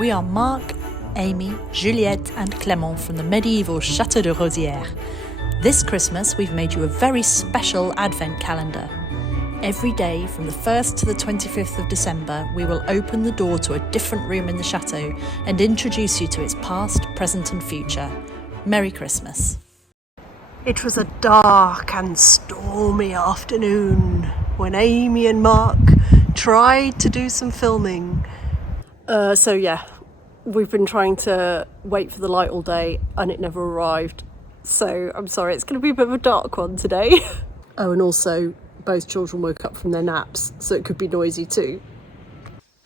We are Marc, Amy, Juliette and Clement from the medieval Chateau de Rosieres. This Christmas we've made you a very special advent calendar. Every day from the 1st to the 25th of December we will open the door to a different room in the chateau and introduce you to its past, present and future. Merry Christmas. It was a dark and stormy afternoon when Amy and Marc tried to do some filming. We've been trying to wait for the light all day and it never arrived. So I'm sorry, it's going to be a bit of a dark one today. Oh, and also both children woke up from their naps, so it could be noisy too.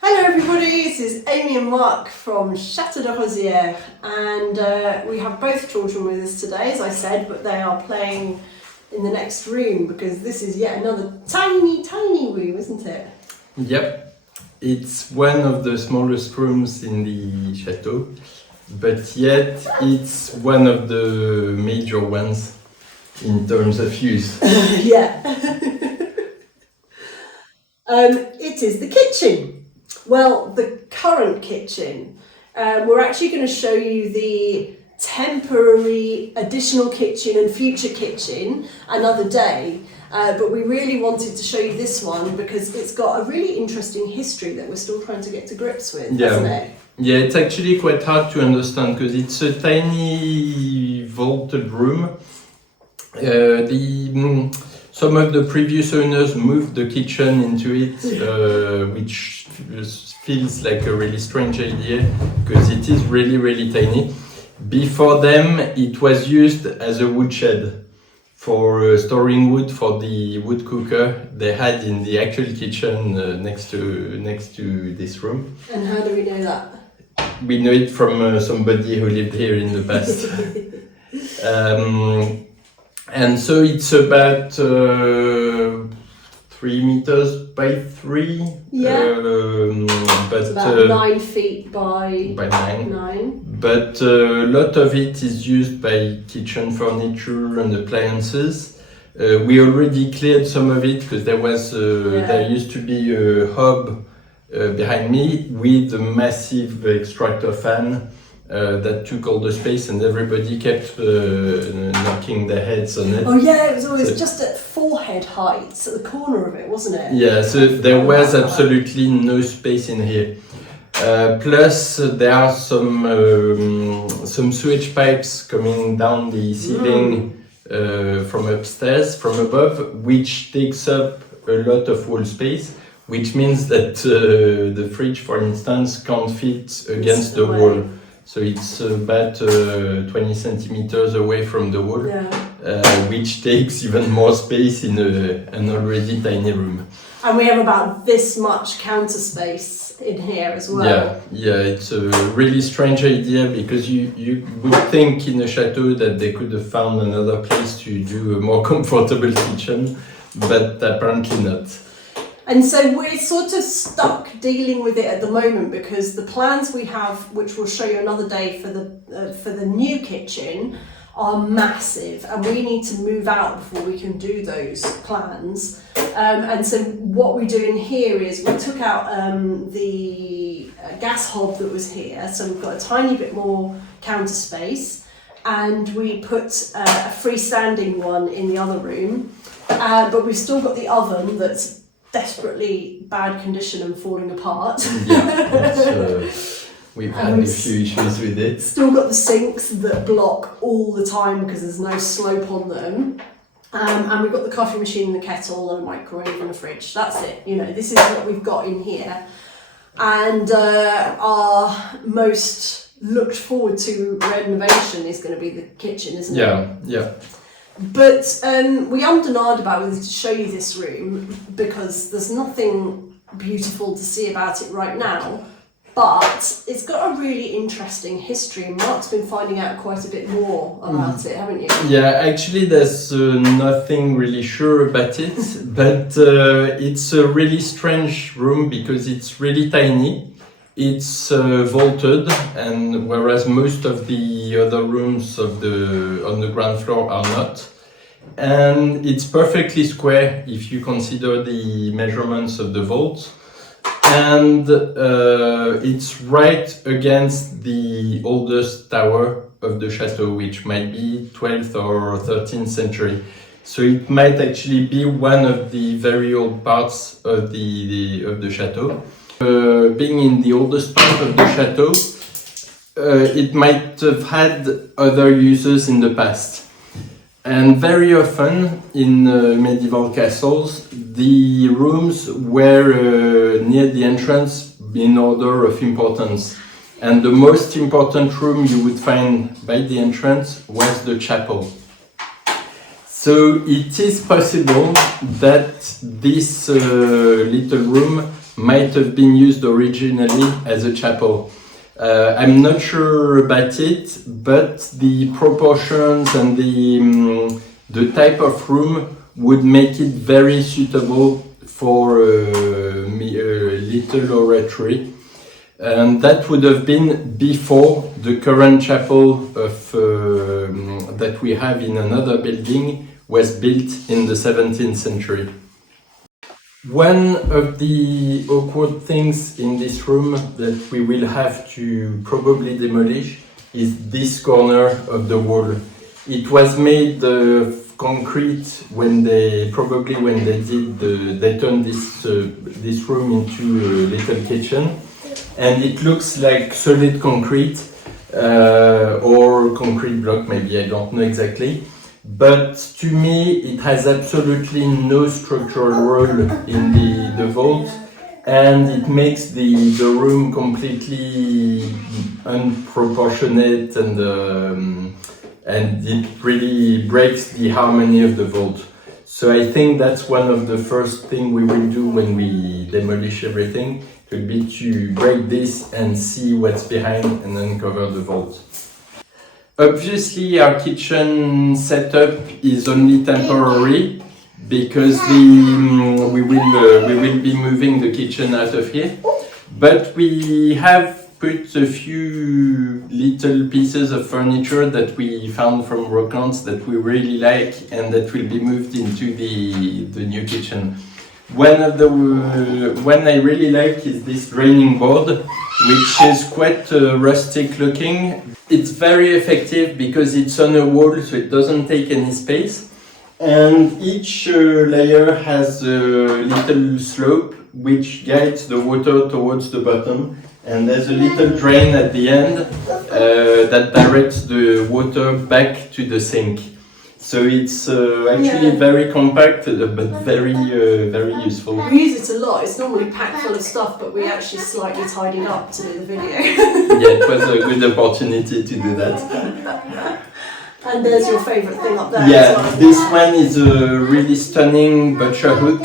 Hello everybody, this is Amy and Marc from Chateau de Rosieres, and we have both children with us today, as I said, but they are playing in the next room because this is yet another tiny room, isn't it? Yep. It's one of the smallest rooms in the chateau, but yet it's one of the major ones in terms of use. Yeah. It is the kitchen. Well, the current kitchen. We're actually going to show you the temporary additional kitchen and future kitchen another day. But we really wanted to show you this one because it's got a really interesting history that we're still trying to get to grips with, hasn't it? Yeah, it's actually quite hard to understand because it's a tiny vaulted room. Some of the previous owners moved the kitchen into it, which feels like a really strange idea because it is really tiny. Before them, it was used as a woodshed for storing wood for the wood cooker they had in the actual kitchen next to this room. And how do we know that? We know it from somebody who lived here in the past. And so it's about 3 meters by 3. Yeah. But it's about 9 feet by 9. But a lot of it is used by kitchen furniture and appliances. We already cleared some of it because there used to be a hob behind me with a massive extractor fan that took all the space, and everybody kept knocking their heads on it. Oh yeah, it was always just at forehead height, at the corner of it, wasn't it? Yeah, so there was absolutely no space in here. Plus, there are some sewage pipes coming down the ceiling from upstairs, from above, which takes up a lot of wall space, which means that the fridge, for instance, can't fit against the wall. So it's about 20 centimeters away from the wall, which takes even more space in an already tiny room. And we have about this much counter space in here as well. Yeah, it's a really strange idea because you would think in a chateau that they could have found another place to do a more comfortable kitchen, but apparently not. And so we're sort of stuck dealing with it at the moment because the plans we have, which we'll show you another day for the new kitchen, are massive, and we need to move out before we can do those plans. And so what we're doing here is we took out the gas hob that was here, so we've got a tiny bit more counter space, and we put a freestanding one in the other room, but we've still got the oven that's desperately bad condition and falling apart. We've had a few issues with it. Still got the sinks that block all the time because there's no slope on them. And we've got the coffee machine and the kettle and a microwave and a fridge. That's it. This is what we've got in here. And our most looked forward to renovation is going to be the kitchen, isn't it? Yeah. But we ummed and ahed about whether to show you this room because there's nothing beautiful to see about it right now. But it's got a really interesting history, and Marc's been finding out quite a bit more about it, haven't you? Yeah, actually there's nothing really sure about it, but it's a really strange room because it's really tiny. It's vaulted, and whereas most of the other rooms on the ground floor are not. And it's perfectly square if you consider the measurements of the vault. and it's right against the oldest tower of the chateau, which might be 12th or 13th century. So it might actually be one of the very old parts of the chateau. Being in the oldest part of the chateau, it might have had other uses in the past. And very often in medieval castles, the rooms were near the entrance in order of importance. And the most important room you would find by the entrance was the chapel. So it is possible that this little room might have been used originally as a chapel. I'm not sure about it, but the proportions and the type of room would make it very suitable for a little oratory. And that would have been before the current chapel of, that we have in another building was built in the 17th century. One of the awkward things in this room that we will have to probably demolish is this corner of the wall. It was made of concrete when they they turned this room into a little kitchen, and it looks like solid concrete or concrete block, maybe, I don't know exactly. But to me, it has absolutely no structural role in the vault, and it makes the room completely unproportionate, and it really breaks the harmony of the vault. So I think that's one of the first things we will do when we demolish everything. It will be to break this and see what's behind and uncover the vault. Obviously, our kitchen setup is only temporary because we will be moving the kitchen out of here. But we have put a few little pieces of furniture that we found from Rosieres that we really like and that will be moved into the new kitchen. One I really like is this draining board, which is quite rustic looking. It's very effective because it's on a wall, so it doesn't take any space. And each layer has a little slope which guides the water towards the bottom. And there's a little drain at the end that directs the water back to the sink. So it's actually very compact, but very useful. We use it a lot. It's normally packed full of stuff, but we actually slightly tidied up to do the video. Yeah, it was a good opportunity to do that. And there's your favourite thing up there. Yeah, as well. this one is a really stunning butcher hook,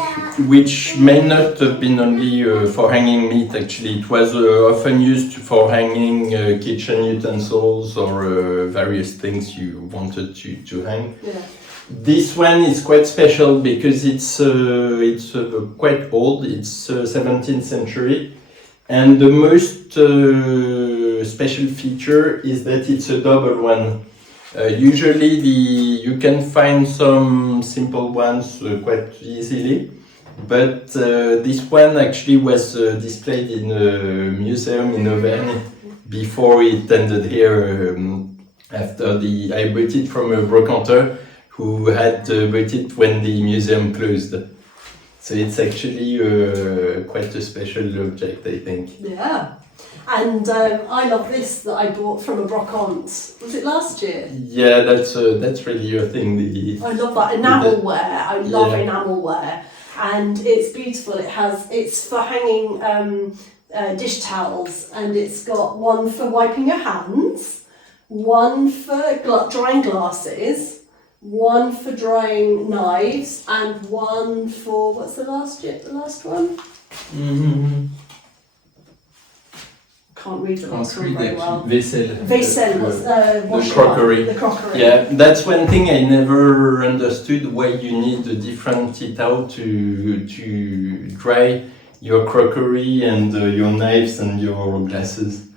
which may not have been only for hanging meat. Actually, it was often used for hanging kitchen utensils or various things you wanted to hang. Yeah. This one is quite special because it's quite old. It's 17th century, and the most special feature is that it's a double one. Usually you can find some simple ones quite easily, but this one actually was displayed in a museum in Auvergne before it ended here. After I bought it from a brocanteur who had bought it when the museum closed. So it's actually quite a special object, I think. Yeah. And I love this that I bought from a brocante. Was it last year? Yeah, that's really your thing. I love that enamelware. I love enamelware, and it's beautiful. It's for hanging dish towels, and it's got one for wiping your hands, one for drying glasses, one for drying knives, and one for what's the last one? Mm-hmm. Can't read the last one very well. Vaisselle was the crockery. The crockery. Yeah, that's one thing I never understood, why you need a different tea towel to dry your crockery and your knives and your glasses.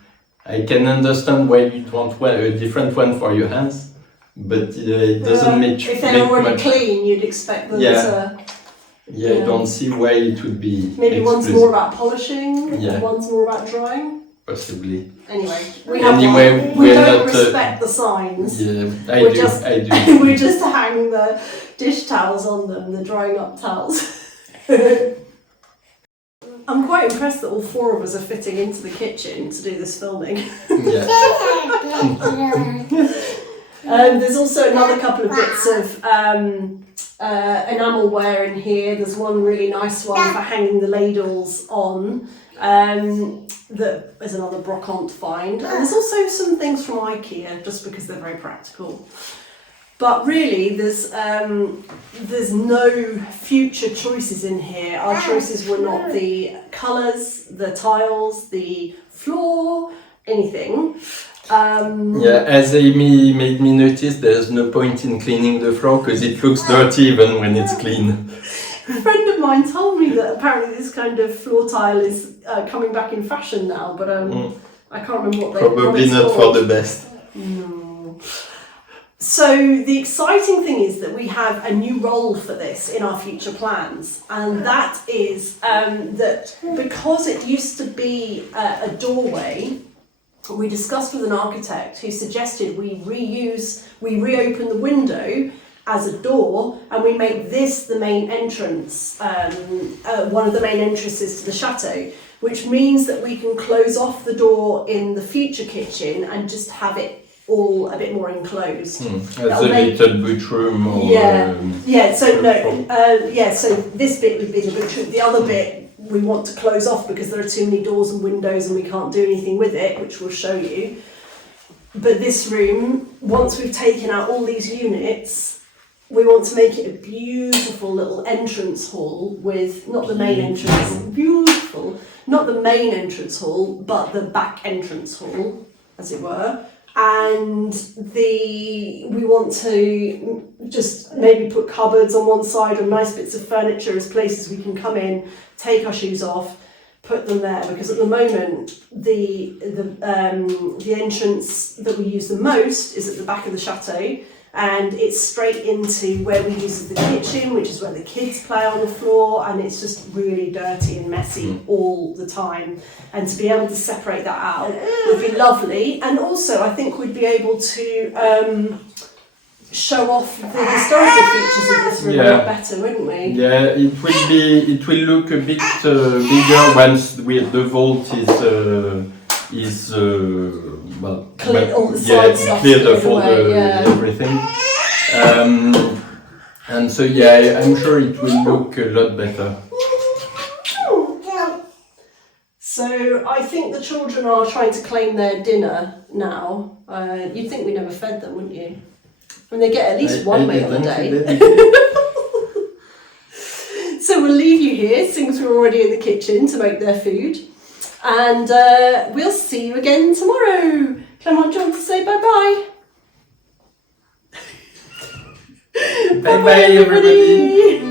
I can understand why you want a different one for your hands, but it doesn't make if they're already clean, you'd expect them to. Yeah, I don't see why it would be. Maybe one's more about polishing, and one's more about drying. Possibly. Anyway, we don't respect the signs. Yeah, I do. We just hang the dish towels on them, the drying up towels. I'm quite impressed that all 4 of us are fitting into the kitchen to do this filming. Yeah. There's also another couple of bits of enamelware in here. There's one really nice one for hanging the ladles on. That is another brocante find. And there's also some things from IKEA, just because they're very practical. But really, there's no future choices in here. Our choices were not the colours, the tiles, the floor, anything. As Amy made me notice, there's no point in cleaning the floor because it looks dirty even when it's clean. A friend of mine told me that apparently this kind of floor tile is coming back in fashion now, but I can't remember what they Probably not for the best. No. So the exciting thing is that we have a new role for this in our future plans, and that is that because it used to be a doorway, we discussed with an architect who suggested we reopen the window as a door, and we make this the main entrance, one of the main entrances to the chateau, which means that we can close off the door in the future kitchen and just have it all a bit more enclosed. As a little boot room. Or, so this bit would be the boot room. The other bit we want to close off because there are too many doors and windows and we can't do anything with it, which we'll show you. But this room, once we've taken out all these units, we want to make it a beautiful little entrance hall with, not the main entrance, beautiful, not the main entrance hall, but the back entrance hall, as it were. And we want to just maybe put cupboards on one side and nice bits of furniture as places we can come in, take our shoes off, put them there, because at the moment the entrance that we use the most is at the back of the chateau, and it's straight into where we use the kitchen, which is where the kids play on the floor, and it's just really dirty and messy all the time. And to be able to separate that out would be lovely. And also I think we'd be able to show off the historical features of this room a lot better, wouldn't we? Yeah, it will look a bit bigger once the vault is cleared all the side stuff, cleared off all everything. And so I'm sure it will look a lot better. So I think the children are trying to claim their dinner now. You'd think we never fed them, wouldn't you? When they get at least one meal a day. So we'll leave you here, since we're already in the kitchen to make their food. And we'll see you again tomorrow. Clement, do you want to say bye-bye? Bye-bye, everybody.